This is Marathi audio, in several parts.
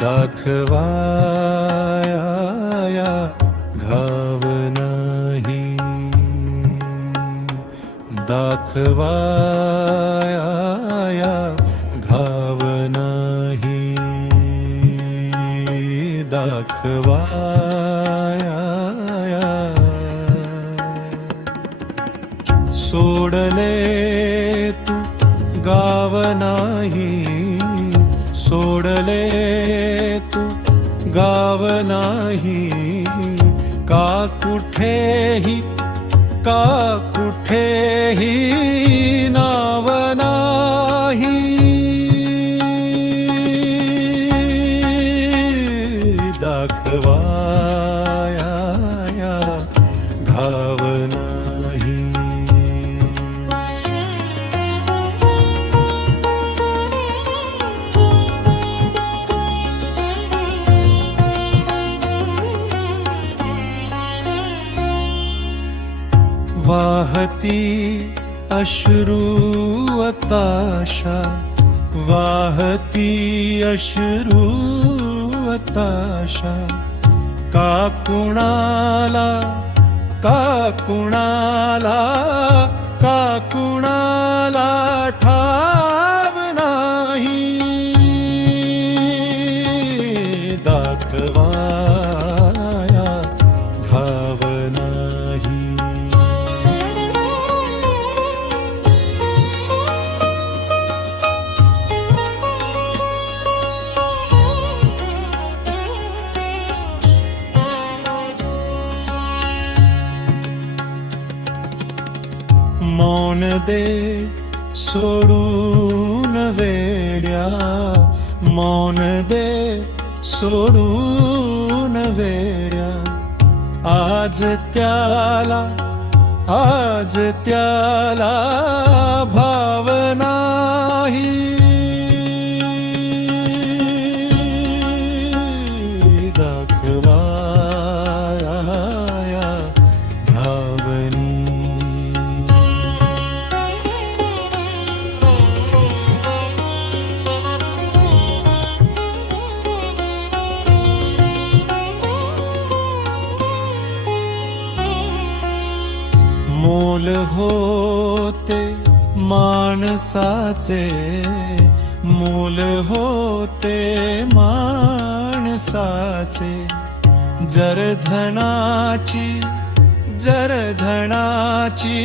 दाखवाया घाव नाही दाखवाया घाव नाही दाखवाया सोडले तू गाव नाही सोडले तू गाव नाही. का कुठेही का कुठेही नाव नाही. दाखवाया घाव नाही. वाहती अश्रू अताशा वाहती अश्रू अताशा. का कुणाला का कुणाला मौन दे सोडून वेड्या. मौन दे सोडून वेड्या. आज त्याला आज त्याला मोल होते माणसाचे मोल होते माणसाचे. जर धनाची जर धनाची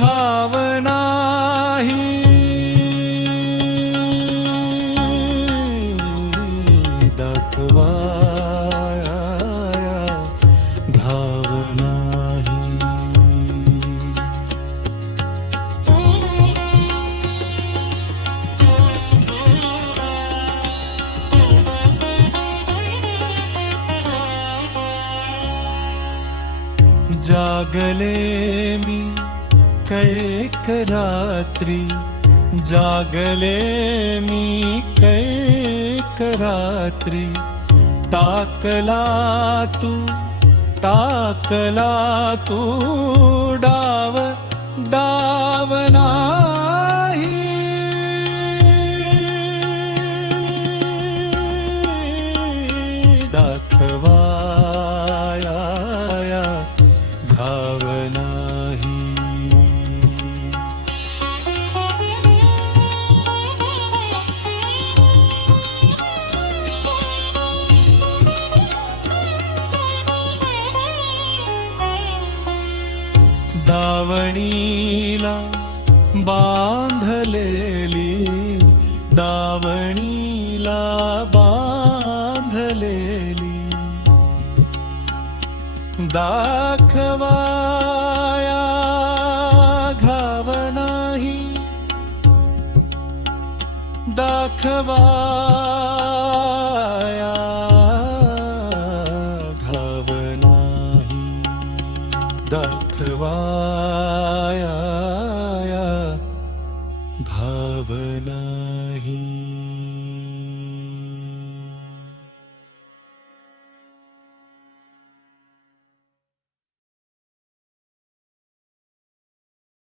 हाव नाही जागले मी कैक रात्री जागले मी कैक रात्री टाकला तू टाकला तू डाव डाव नाही। दाखवाया दावणीला बांधलेली दावणीला बांधलेली. दाखवाया घाव नाही दाखवा dakhwa